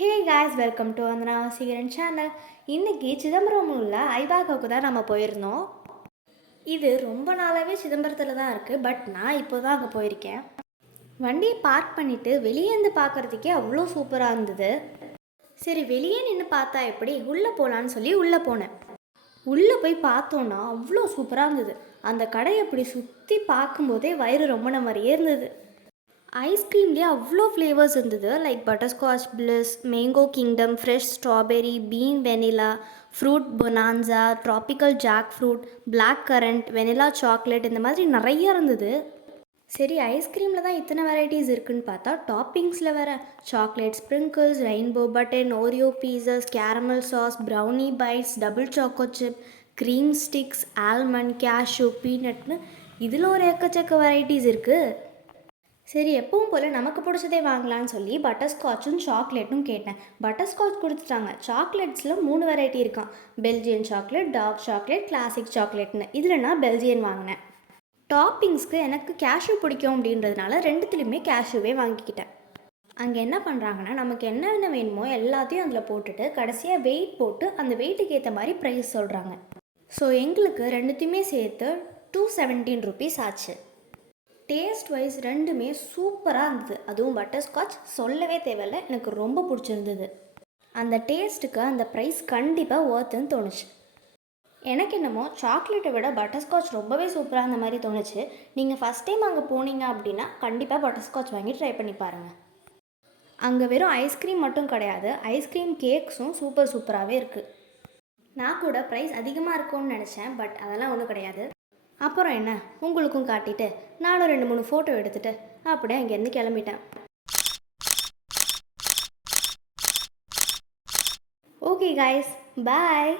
Hey guys, welcome to Vandana Vaseegaran channel. இன்றைக்கி சிதம்பரம் உள்ள ஐபாகோவுக்கு தான் நம்ம போயிருந்தோம். இது ரொம்ப நாளாகவே சிதம்பரத்தில் தான் இருக்குது. பட் நான் இப்போ தான் அங்கே போயிருக்கேன். வண்டியை பார்க் பண்ணிவிட்டு வெளியே இருந்து பார்க்குறதுக்கே அவ்வளோ சூப்பராக இருந்தது. சரி, வெளியே நின்று பார்த்தா எப்படி, உள்ளே போகலான்னு சொல்லி உள்ளே போனேன். உள்ளே போய் பார்த்தோன்னா அவ்வளோ சூப்பராக இருந்தது. அந்த கடையை அப்படி சுற்றி பார்க்கும்போதே வயிறு ரொம்ப மாதிரியே இருந்தது. ஐஸ்கிரீம்லேயே அவ்வளோ ஃப்ளேவர்ஸ் இருந்தது. Like butterscotch bliss, mango kingdom, fresh strawberry, bean vanilla, fruit bonanza, tropical jack fruit, black currant, vanilla chocolate, இந்த மாதிரி நிறைய இருந்தது. சரி, ஐஸ்கிரீமில் தான் இத்தனை வெரைட்டிஸ் இருக்குதுன்னு பார்த்தா டாப்பிங்ஸில் வேறு chocolate sprinkles, rainbow button, Oreo pieces, caramel sauce, brownie bites, double choco chip, cream sticks, almond, cashew, பீனட்னு இதில் ஒரு எக்கச்சக்க வெரைட்டிஸ் இருக்குது. சரி, எப்பவும் போல் நமக்கு பிடிச்சதே வாங்கலான்னு சொல்லி பட்டர்ஸ்காட்சும் சாக்லேட்டும் கேட்டேன். பட்டர்ஸ்காட்ச் கொடுத்துட்டாங்க. சாக்லேட்ஸில் 3 வெரைட்டி இருக்கான். Belgian chocolate, dark chocolate, classic சாக்லேட்னு. இதில் நான் பெல்ஜியன் வாங்கினேன். டாப்பிங்ஸ்க்கு எனக்கு கேஷ்யூ பிடிக்கும் அப்படின்றதுனால ரெண்டுத்துலேயுமே கேஷ்யூவே வாங்கிக்கிட்டேன். அங்கே என்ன பண்ணுறாங்கன்னா, நமக்கு என்னென்ன வேணுமோ எல்லாத்தையும் அதில் போட்டுட்டு கடைசியாக வெயிட் போட்டு அந்த வெயிட்டுக்கு ஏற்ற மாதிரி ப்ரைஸ் சொல்கிறாங்க. ஸோ எங்களுக்கு ரெண்டுத்தையுமே சேர்த்து 217 rupees ஆச்சு. டேஸ்ட் வைஸ் ரெண்டுமே சூப்பராக இருந்தது. அதுவும் பட்டர்ஸ்காட்ச் சொல்லவே தேவையில்லை, எனக்கு ரொம்ப பிடிச்சிருந்தது. அந்த டேஸ்ட்டுக்கு அந்த ப்ரைஸ் கண்டிப்பாக ஒர்த்துன்னு தோணுச்சு. எனக்கு என்னமோ சாக்லேட்டை விட பட்டர்ஸ்காட்ச் ரொம்பவே சூப்பராக அந்த மாதிரி தோணுச்சு. நீங்கள் ஃபஸ்ட் டைம் அங்கே போனீங்க அப்படின்னா கண்டிப்பாக பட்டர்ஸ்காட்ச் வாங்கி ட்ரை பண்ணி பாருங்கள். அங்கே வெறும் ஐஸ்கிரீம் மட்டும் கிடையாது, ஐஸ்கிரீம் கேக்ஸும் சூப்பராகவே இருக்குது. நான் கூட ப்ரைஸ் அதிகமாக இருக்கும்னு நினச்சேன், பட் அதெல்லாம் ஒன்றும் கிடையாது. அப்புறம் என்ன, உங்களுக்கும் காட்டிட்டு நானும் 2-3 ஃபோட்டோ எடுத்துகிட்டு அப்படியே அங்கேருந்து கிளம்பிட்டேன். ஓகே காய்ஸ், பாய்.